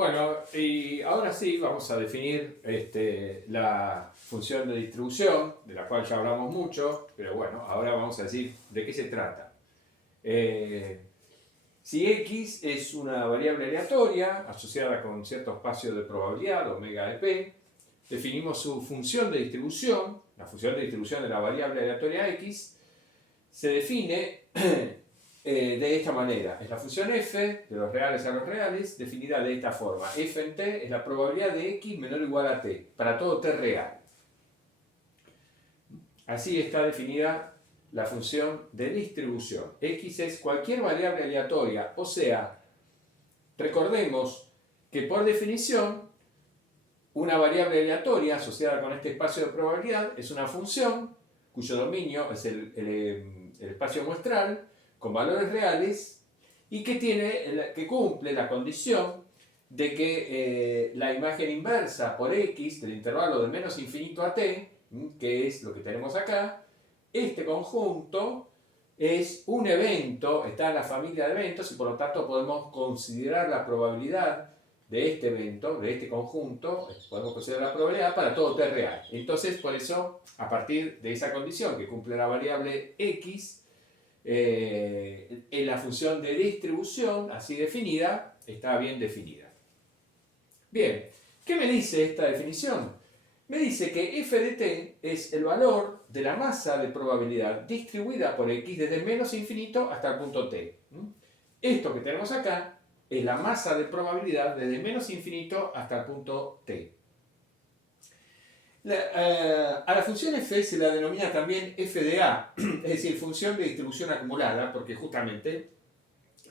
Bueno, y ahora sí vamos a definir la función de distribución, de la cual ya hablamos mucho, pero bueno, ahora vamos a decir de qué se trata. Si x es una variable aleatoria asociada con cierto espacio de probabilidad, omega de p, definimos su función de distribución, la función de distribución de la variable aleatoria x, se define de esta manera. Es la función f, de los reales a los reales, definida de esta forma. F en t es la probabilidad de x menor o igual a t, para todo t real. Así está definida la función de distribución. X es cualquier variable aleatoria, o sea, recordemos que por definición, una variable aleatoria asociada con este espacio de probabilidad es una función cuyo dominio es el espacio muestral con valores reales y que cumple la condición de que la imagen inversa por x del intervalo de menos infinito a t, que es lo que tenemos acá, este conjunto es un evento, está en la familia de eventos y por lo tanto podemos considerar la probabilidad de este evento, de este conjunto, podemos considerar la probabilidad para todo t real. Entonces, por eso, a partir de esa condición que cumple la variable x, en la función de distribución, así definida, está bien definida. Bien, ¿qué me dice esta definición? Me dice que f de t es el valor de la masa de probabilidad distribuida por x desde menos infinito hasta el punto t. Esto que tenemos acá es la masa de probabilidad desde menos infinito hasta el punto t. A la función f se la denomina también f de a, es decir, función de distribución acumulada, porque justamente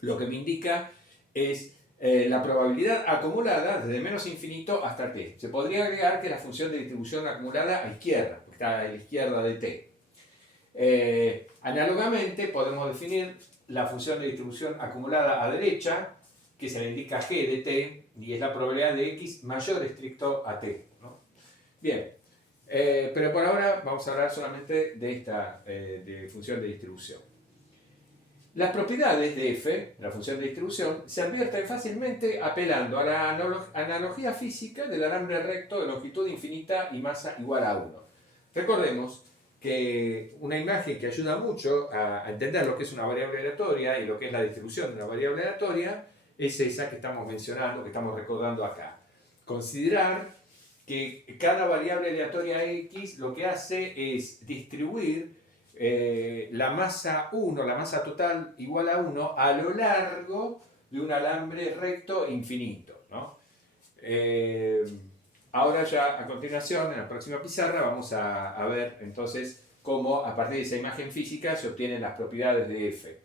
lo que me indica es la probabilidad acumulada desde menos infinito hasta t. Se podría agregar que es la función de distribución acumulada a izquierda, porque está a la izquierda de t. Análogamente podemos definir la función de distribución acumulada a derecha, que se le indica g de t, y es la probabilidad de x mayor estricto a t, ¿no? Bien, pero por ahora vamos a hablar solamente de esta de función de distribución. Las propiedades de f, la función de distribución, se advierten fácilmente apelando a la analogía física del alambre recto de longitud infinita y masa igual a 1. Recordemos que una imagen que ayuda mucho a entender lo que es una variable aleatoria y lo que es la distribución de una variable aleatoria es esa que estamos mencionando, que estamos recordando acá. Considerar que cada variable aleatoria x lo que hace es distribuir la masa 1, la masa total igual a 1, a lo largo de un alambre recto infinito, ¿no? Ahora ya a continuación, en la próxima pizarra, vamos a ver entonces cómo a partir de esa imagen física se obtienen las propiedades de f.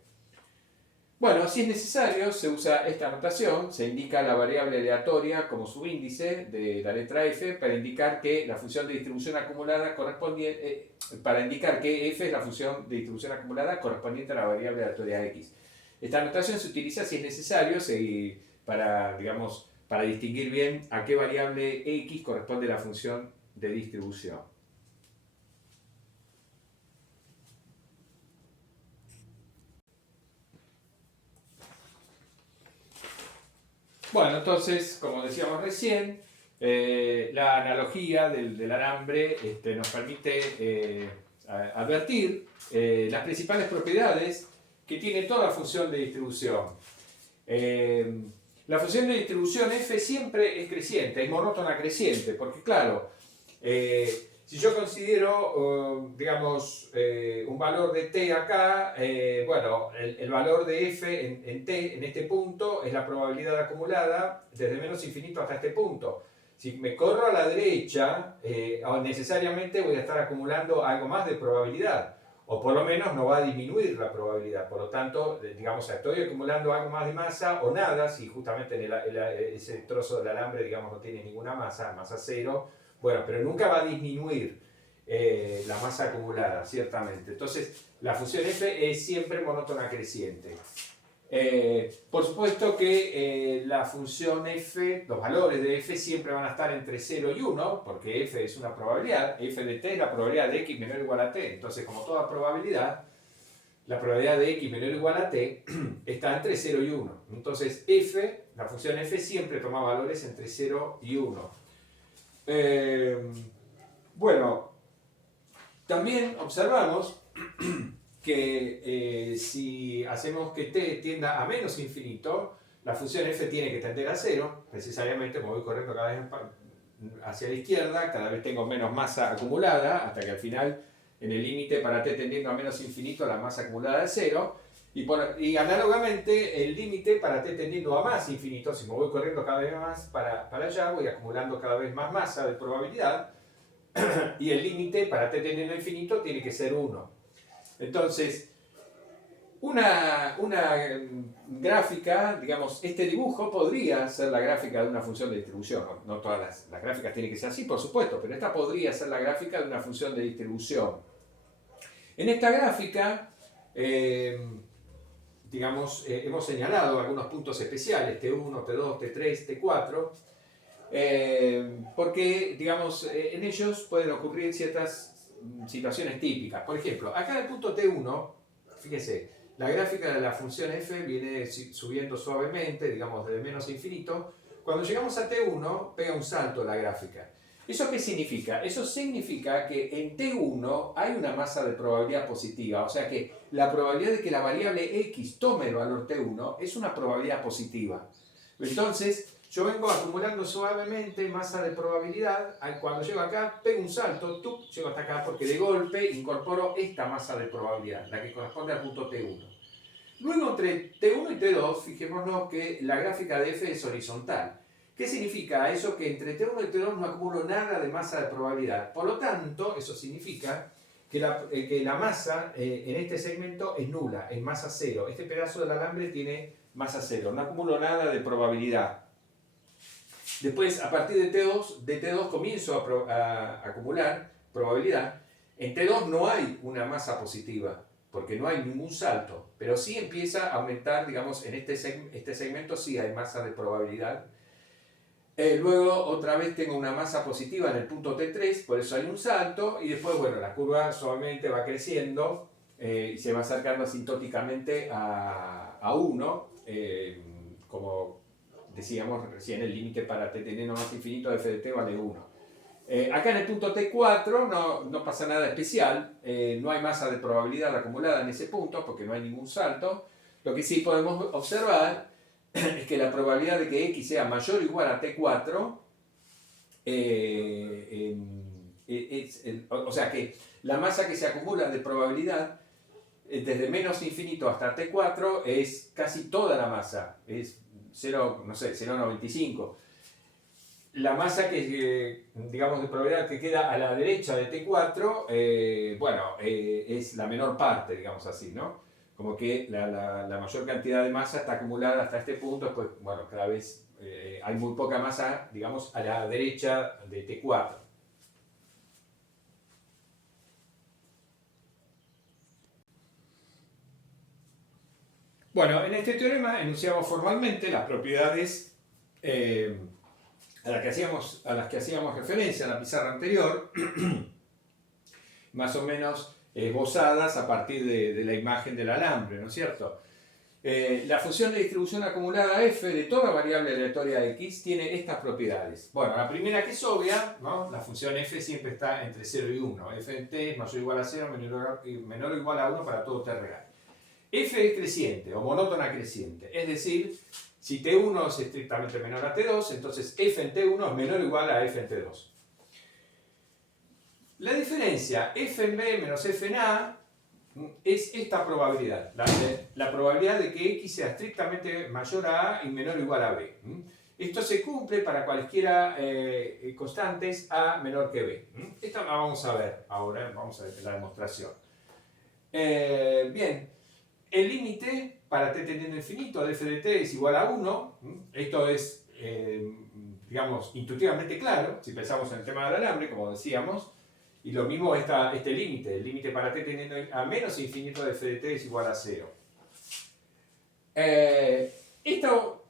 Bueno, si es necesario, se usa esta notación, se indica la variable aleatoria como subíndice de la letra f para indicar que la función de distribución acumulada correspondiente, para indicar que f es la función de distribución acumulada correspondiente a la variable aleatoria x. Esta notación se utiliza si es necesario para, digamos, para distinguir bien a qué variable x corresponde la función de distribución. Bueno, entonces, como decíamos recién, la analogía del alambre nos permite advertir las principales propiedades que tiene toda función de distribución. La función de distribución f siempre es creciente, es monótona creciente, porque claro, si yo considero, digamos, un valor de t acá, bueno, el valor de f en t, en este punto, es la probabilidad acumulada desde menos infinito hasta este punto. Si me corro a la derecha, necesariamente voy a estar acumulando algo más de probabilidad, o por lo menos no va a disminuir la probabilidad. Por lo tanto, digamos, estoy acumulando algo más de masa o nada, si justamente ese trozo del alambre, digamos, no tiene ninguna masa 0. Bueno, pero nunca va a disminuir la masa acumulada, ciertamente. Entonces, la función f es siempre monótona creciente. Por supuesto que la función f, los valores de f siempre van a estar entre 0 y 1, porque f es una probabilidad, f de t es la probabilidad de x menor o igual a t. Entonces, como toda probabilidad, la probabilidad de x menor o igual a t está entre 0 y 1. Entonces f, la función f siempre toma valores entre 0 y 1. Bueno, también observamos que si hacemos que t tienda a menos infinito, la función f tiene que tender a 0, necesariamente me voy corriendo cada vez hacia la izquierda, cada vez tengo menos masa acumulada, hasta que al final, en el límite para t tendiendo a menos infinito, la masa acumulada es 0, y análogamente el límite para t tendiendo a más infinito, si me voy corriendo cada vez más para allá, voy acumulando cada vez más masa de probabilidad, y el límite para t tendiendo a infinito tiene que ser 1. Entonces, una gráfica, digamos, este dibujo podría ser la gráfica de una función de distribución. No todas las gráficas tienen que ser así, por supuesto, pero esta podría ser la gráfica de una función de distribución. En esta gráfica, digamos, hemos señalado algunos puntos especiales, T1, T2, T3, T4, porque, digamos, en ellos pueden ocurrir ciertas situaciones típicas. Por ejemplo, acá en el punto T1, fíjense, la gráfica de la función f viene subiendo suavemente, digamos, desde menos a infinito. Cuando llegamos a T1, pega un salto la gráfica. ¿Eso qué significa? Eso significa que en T1 hay una masa de probabilidad positiva, o sea que la probabilidad de que la variable x tome el valor T1 es una probabilidad positiva. Entonces, yo vengo acumulando suavemente masa de probabilidad, cuando llego acá, pego un salto, llego hasta acá porque de golpe incorporo esta masa de probabilidad, la que corresponde al punto T1. Luego entre T1 y T2, fijémonos que la gráfica de f es horizontal. ¿Qué significa eso? Que entre T1 y T2 no acumulo nada de masa de probabilidad. Por lo tanto, eso significa que la masa en este segmento es nula, es masa 0. Este pedazo del alambre tiene masa 0, no acumulo nada de probabilidad. Después, a partir de T2 comienzo a acumular probabilidad. En T2 no hay una masa positiva, porque no hay ningún salto, pero sí empieza a aumentar, digamos, en este segmento sí hay masa de probabilidad. Luego, otra vez tengo una masa positiva en el punto T3, por eso hay un salto, y después, bueno, la curva suavemente va creciendo y se va acercando asintóticamente a 1, como decíamos recién, el límite para t teniendo más infinito de f de t vale 1. Acá en el punto T4 no pasa nada especial, no hay masa de probabilidad acumulada en ese punto porque no hay ningún salto. Lo que sí podemos observar es que la probabilidad de que x sea mayor o igual a T4, o sea que la masa que se acumula de probabilidad desde menos infinito hasta T4 es casi toda la masa, es 0,95. La masa que, digamos, de probabilidad que queda a la derecha de T4, bueno, es la menor parte, digamos así, ¿no? Como que la mayor cantidad de masa está acumulada hasta este punto, después, bueno, cada vez hay muy poca masa, digamos, a la derecha de T4. Bueno, en este teorema enunciamos formalmente las propiedades a las que hacíamos referencia en la pizarra anterior, más o menos esbozadas a partir de la imagen del alambre, ¿no es cierto? La función de distribución acumulada f de toda variable aleatoria x tiene estas propiedades. Bueno, la primera que es obvia, ¿no? La función f siempre está entre 0 y 1. F de t es mayor o igual a 0, menor o igual a 1 para todo t real. F es creciente o monótona creciente, es decir, si T1 es estrictamente menor a T2, entonces F en T1 es menor o igual a F en T2. La diferencia F en B menos F en A es esta probabilidad, la probabilidad de que X sea estrictamente mayor a A y menor o igual a B. Esto se cumple para cualesquiera constantes A menor que B. Esto la vamos a ver ahora, vamos a ver la demostración. Bien. El límite para t tendiendo a infinito de f de t es igual a 1. Esto es, digamos, intuitivamente claro, si pensamos en el tema del alambre, como decíamos. Y lo mismo este límite. El límite para t tendiendo a menos infinito de f de t es igual a 0.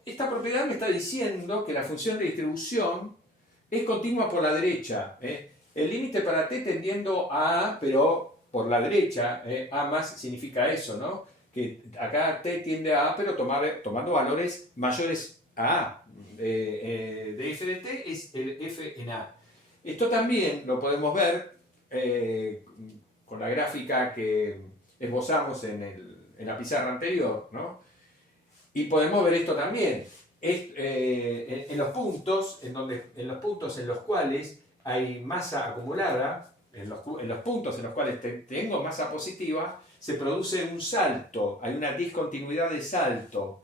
Esta propiedad me está diciendo que la función de distribución es continua por la derecha. El límite para t tendiendo a A, pero por la derecha, A más significa eso, ¿no? Que acá T tiende a A, pero tomando valores mayores a A. De f de T es el F en A. Esto también lo podemos ver con la gráfica que esbozamos en la pizarra anterior, ¿no? Y podemos ver esto también. En los puntos, en los puntos en los cuales hay masa acumulada, en los puntos en los cuales tengo masa positiva, se produce un salto, hay una discontinuidad de salto.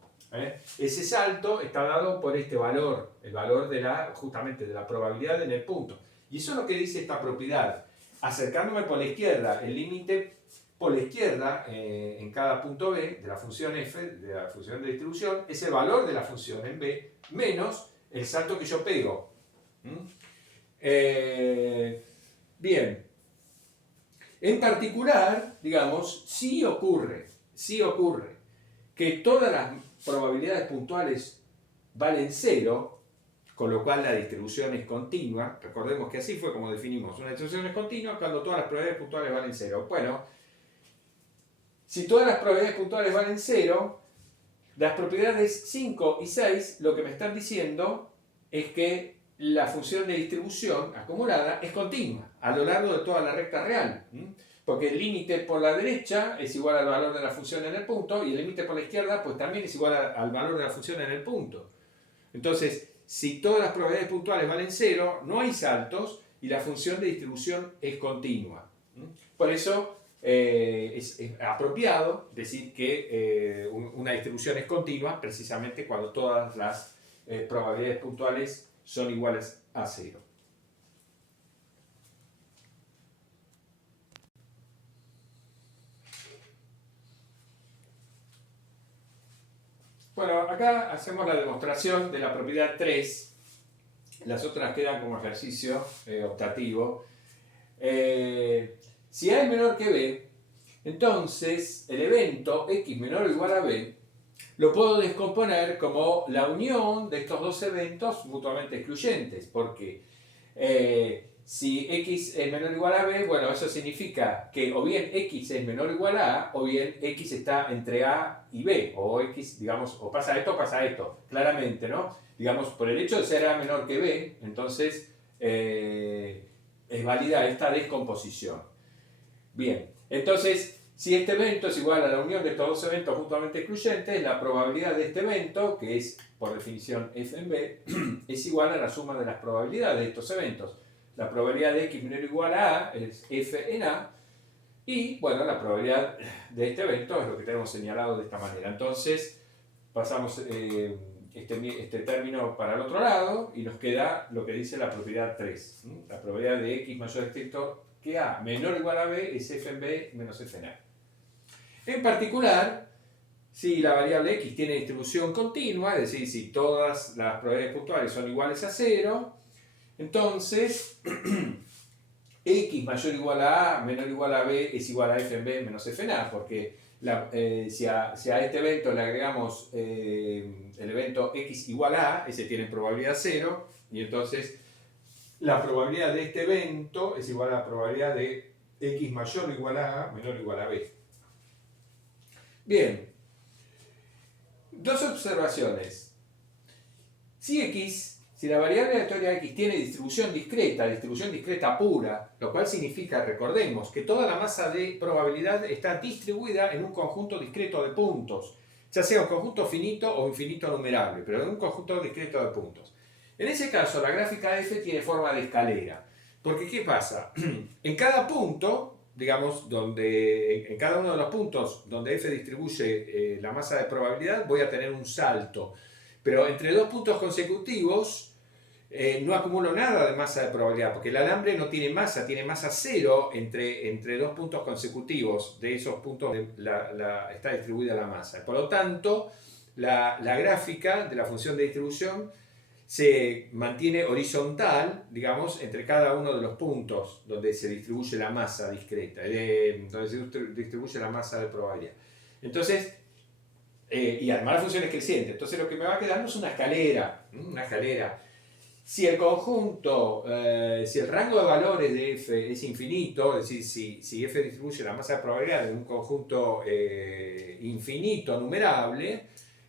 Ese salto está dado por este valor, el valor justamente de la probabilidad en el punto. Y eso es lo que dice esta propiedad. Acercándome por la izquierda, el límite por la izquierda, en cada punto B de la función f, de la función de distribución, es el valor de la función en B menos el salto que yo pego. Bien. En particular, digamos, sí ocurre que todas las probabilidades puntuales valen 0, con lo cual la distribución es continua. Recordemos que así fue como definimos. Una distribución es continua cuando todas las probabilidades puntuales valen 0. Bueno, si todas las probabilidades puntuales valen 0, las propiedades 5 y 6 lo que me están diciendo es que la función de distribución acumulada es continua a lo largo de toda la recta real. Porque el límite por la derecha es igual al valor de la función en el punto y el límite por la izquierda pues también es igual al valor de la función en el punto. Entonces, si todas las probabilidades puntuales valen 0, no hay saltos y la función de distribución es continua. Por eso es apropiado decir que una distribución es continua precisamente cuando todas las probabilidades puntuales son iguales a 0. Bueno, acá hacemos la demostración de la propiedad 3. Las otras quedan como ejercicio optativo. Si A es menor que B, entonces el evento X menor o igual a B lo puedo descomponer como la unión de estos dos eventos mutuamente excluyentes, porque si X es menor o igual a B, bueno, eso significa que o bien X es menor o igual a A, o bien X está entre A y B, o X, digamos, o pasa esto, claramente, ¿no? Digamos, por el hecho de ser A menor que B, entonces es válida esta descomposición. Bien, entonces, si este evento es igual a la unión de estos dos eventos mutuamente excluyentes, la probabilidad de este evento, que es por definición f en b, es igual a la suma de las probabilidades de estos eventos. La probabilidad de x menor o igual a a es f en a, y bueno, la probabilidad de este evento es lo que tenemos señalado de esta manera. Entonces, pasamos este término para el otro lado y nos queda lo que dice la propiedad 3. La probabilidad de x mayor o estricto que a menor o igual a b es f en b menos f en a. En particular, si la variable x tiene distribución continua, es decir, si todas las probabilidades puntuales son iguales a 0, entonces x mayor o igual a a menor o igual a b es igual a f en b menos f en a, porque si a este evento le agregamos el evento x igual a, ese tiene probabilidad 0, y entonces la probabilidad de este evento es igual a la probabilidad de x mayor o igual a menor o igual a b. Bien, dos observaciones. Si la variable aleatoria x tiene distribución discreta pura, lo cual significa, recordemos, que toda la masa de probabilidad está distribuida en un conjunto discreto de puntos, ya sea un conjunto finito o infinito numerable, pero en un conjunto discreto de puntos. En ese caso, la gráfica f tiene forma de escalera. Porque, ¿qué pasa? En cada punto, digamos, en cada uno de los puntos donde f distribuye la masa de probabilidad, voy a tener un salto. Pero entre dos puntos consecutivos no acumulo nada de masa de probabilidad, porque el alambre no tiene masa 0 entre dos puntos consecutivos. De esos puntos está distribuida la masa. Por lo tanto, la gráfica de la función de distribución se mantiene horizontal, digamos, entre cada uno de los puntos donde se distribuye la masa discreta, donde se distribuye la masa de probabilidad. Entonces, y además la función es creciente, entonces lo que me va quedando es una escalera. Si el conjunto, si el rango de valores de f es infinito, es decir, si f distribuye la masa de probabilidad en un conjunto infinito, numerable,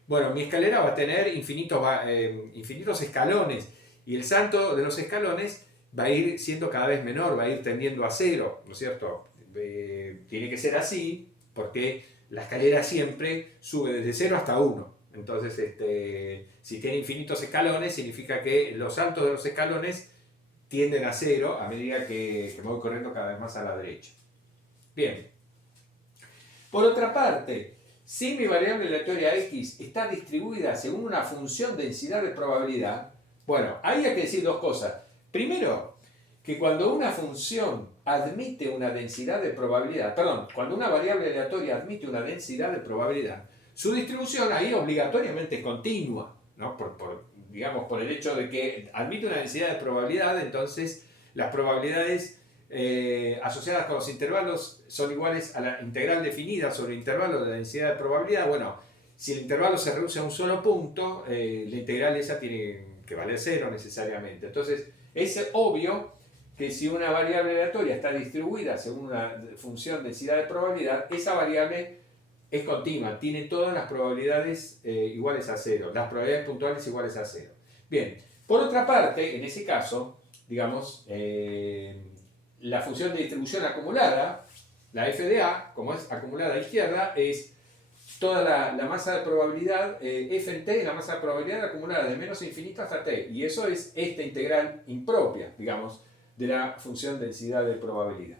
bueno, mi escalera va a tener infinitos escalones y el salto de los escalones va a ir siendo cada vez menor, va a ir tendiendo a cero, ¿no es cierto? Tiene que ser así porque la escalera siempre sube desde 0 hasta 1. Entonces, si tiene infinitos escalones, significa que los saltos de los escalones tienden a 0 a medida que me voy corriendo cada vez más a la derecha. Bien. Por otra parte, si mi variable aleatoria x está distribuida según una función densidad de probabilidad, bueno, ahí hay que decir dos cosas. Primero, que cuando una función admite una densidad de probabilidad, perdón, cuando una variable aleatoria admite una densidad de probabilidad, su distribución ahí obligatoriamente es continua, ¿no? Digamos, por el hecho de que admite una densidad de probabilidad, entonces las probabilidades asociadas con los intervalos son iguales a la integral definida sobre el intervalo de la densidad de probabilidad. Bueno, si el intervalo se reduce a un solo punto, la integral esa tiene que valer 0 necesariamente. Entonces, es obvio que si una variable aleatoria está distribuida según una función densidad de probabilidad, esa variable es continua, tiene todas las probabilidades iguales a 0, las probabilidades puntuales iguales a 0. Bien, por otra parte, en ese caso, digamos, la función de distribución acumulada, la f de a, como es acumulada a izquierda, es toda la masa de probabilidad, f en t, la masa de probabilidad acumulada de menos infinito hasta t, y eso es esta integral impropia, digamos, de la función densidad de probabilidad.